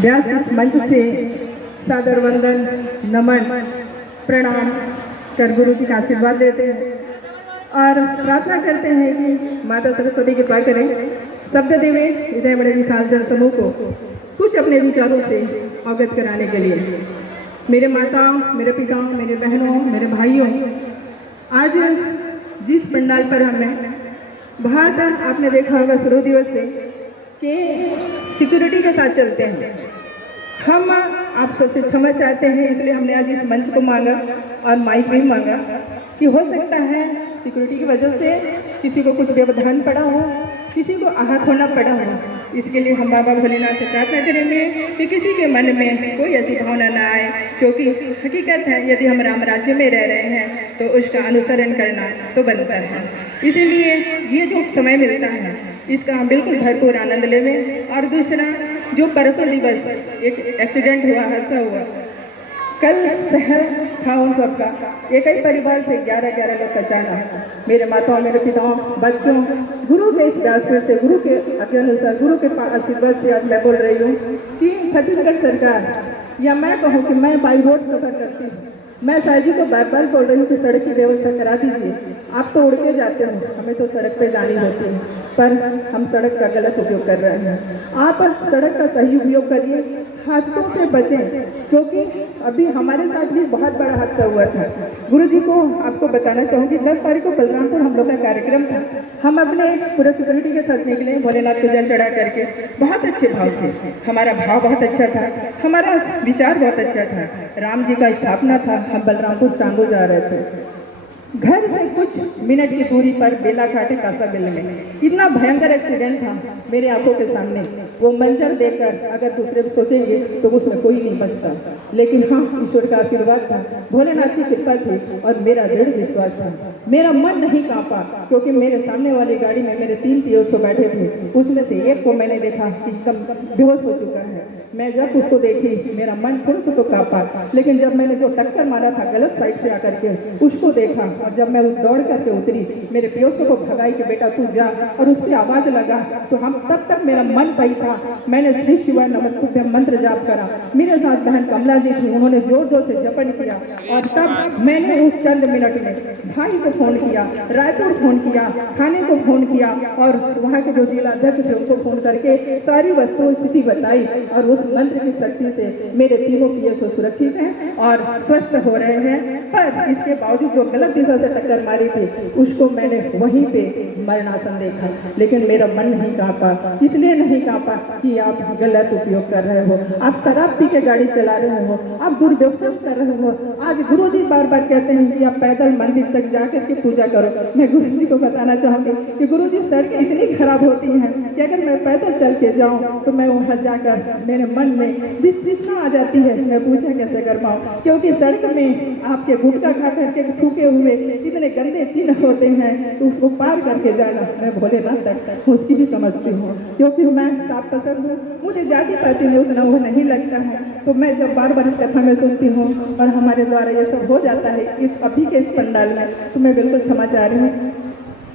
व्यास इस मंच से सादर वंदन, नमन, प्रणाम कर गुरु जी का आशीर्वाद देते हैं और प्रार्थना करते हैं कि माता सरस्वती कृपा करें शब्द देवे इतने बड़े विशाल जन समूह को कुछ अपने विचारों से अवगत कराने के लिए। मेरे माता, मेरे पिता, मेरे बहनों, मेरे भाइयों, आज जिस पंडाल पर हमें बहुत आपने देखा होगा शुरू दिवस से कि सिक्योरिटी के साथ चलते हैं। हम आप सबसे क्षमा चाहते हैं, इसलिए हमने आज इस मंच को मांगा और माइक भी मांगा कि हो सकता है सिक्योरिटी की वजह से किसी को कुछ व्यवधान पड़ा हो, किसी को आहत होना पड़ा हो। इसके लिए हम बाबा भोलेनाथ से प्रार्थना करेंगे कि किसी के मन में कोई ऐसी भावना ना आए, क्योंकि हकीकत है यदि हम राम राज्य में रह रहे हैं तो उसका अनुसरण करना तो बनता है। इसीलिए ये जो समय मिलता है इसका हम बिल्कुल भरपूर आनंद लेवें। और दूसरा, जो परसों दिवस एक एक्सीडेंट हुआ, हादसा हुआ, कल शहर था उन सबका, एक ही परिवार से 11 लोग का जाना। मेरे माताओं, मेरे पिताओं, बच्चों, गुरु के इस व्यासपीठ से, गुरु के अनुसार, गुरु के आशीर्वाद से आज मैं बोल रही हूँ कि छत्तीसगढ़ सरकार, या मैं कहूँ कि मैं बाई रोड सफर करती हूँ, मैं साई जी को बार बार बोल रही हूँ कि सड़क की व्यवस्था करा दीजिए। आप तो उड़ के जाते हो, हमें तो सड़क पे जानी होती है, पर हम सड़क का गलत उपयोग कर रहे हैं। आप सड़क का सही उपयोग करिए, हादसों से बचें, क्योंकि अभी हमारे साथ भी बहुत बड़ा हादसा हुआ था। गुरु जी को आपको बताना चाहूँगी, 10 तारीख को बलरामपुर हम लोग का कार्यक्रम था। हम अपने पूरे सिक्योरिटी के साथ निकले, भोलेनाथ को जल चढ़ा करके, बहुत अच्छे भाव से। हमारा भाव बहुत अच्छा था, हमारा विचार बहुत अच्छा था। राम जी का स्थापना था, हम बलरामपुर चांगो जा रहे थे। घर से कुछ मिनट की दूरी पर बेलाघाट कासाबिल में इतना भयंकर एक्सीडेंट था मेरे आंखों के सामने। वो मंजर देखकर अगर दूसरे सोचेंगे तो उसमें कोई नहीं बचता, लेकिन हाँ, ईश्वर का आशीर्वाद था, भोलेनाथ की कृपा थी और मेरा दृढ़ विश्वास था। मेरा मन नहीं कांपा, क्योंकि मेरे सामने वाली गाड़ी में मेरे 3 पीओसो बैठे थे। उसमें से एक को मैंने देखा कि बेहोश हो चुका है। मैं जब उसको देखी मेरा मन थोड़ा सा तो कांपा, लेकिन जब मैंने जो टक्कर मारा था गलत साइड से आकर के उसको देखा, और जब मैं दौड़ करके उतरी, मेरे पीओसो को भगाई कि बेटा तू जा, और उस पर आवाज लगा तो हम तब तक मेरा मन सही था। मैंने श्री शिवाय नमस्तुभ्यं मंत्र जाप करा। मेरे साथ बहन कमला जी थी, उन्होंने जोर जोर से जपन किया, और तब मैंने उस चंद मिनट में भाई को फोन किया, रायपुर फोन किया, थाने को फोन किया, और वहाँ के जो जिला अध्यक्ष थे उनको फोन करके सारी वस्तु स्थिति बताई, और उस मंत्र की शक्ति से मेरे तीनों पीएसओ सुरक्षित हैं और स्वस्थ हो रहे हैं। पर इसके बावजूद जो गलत दिशा से टक्कर मारी थी उसको मैंने वहीं पे मरणासन देखा, लेकिन मेरा मन नहीं कांपा। इसलिए नहीं कांपा कि आप गलत उपयोग कर रहे हो, आप शराब पी के गाड़ी चला रहे हो, आप दुर्व्यवसाय कर रहे हो। आज गुरुजी बार बार कहते हैं कि आप पैदल मंदिर तक जाकर के पूजा करो। मैं गुरुजी को बताना चाहूँगी कि गुरुजी सड़कें इतनी खराब होती हैं कि अगर मैं पैदल चल के जाऊँ तो मैं वहाँ जाकर मेरे मन में विस्मृष्णा आ जाती है, मैं पूजा कैसे कर पाऊँ, क्योंकि सड़क में आपके गुटखा खा करके थूके हुए इतने गंदे चिन्ह होते हैं, तो उसको पार करके जाना मैं भोलेनाथ तक उसकी भी समझती हूँ, क्योंकि मैं साफ पसंद हूँ, मुझे जाति पाति में उतना वो नहीं लगता है। तो मैं जब बार बार इस कथा में सुनती हूँ और हमारे द्वारा ये सब हो जाता है इस अभी के इस पंडाल में, तो मैं बिल्कुल क्षमा चाह रही हूँ,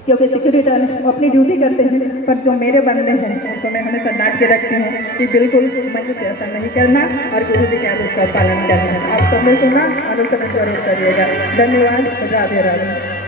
क्योंकि सिक्योरिटी वो अपनी ड्यूटी करते हैं, पर जो मेरे बनने हैं तो मैं हमेशा डांट के रखती हूँ कि बिल्कुल मंच से ऐसा नहीं करना और गुरु जी के आदेश का पालन करना। आप सबने सुना, अनुसरण जरूर करिएगा। धन्यवाद। राधे राधे।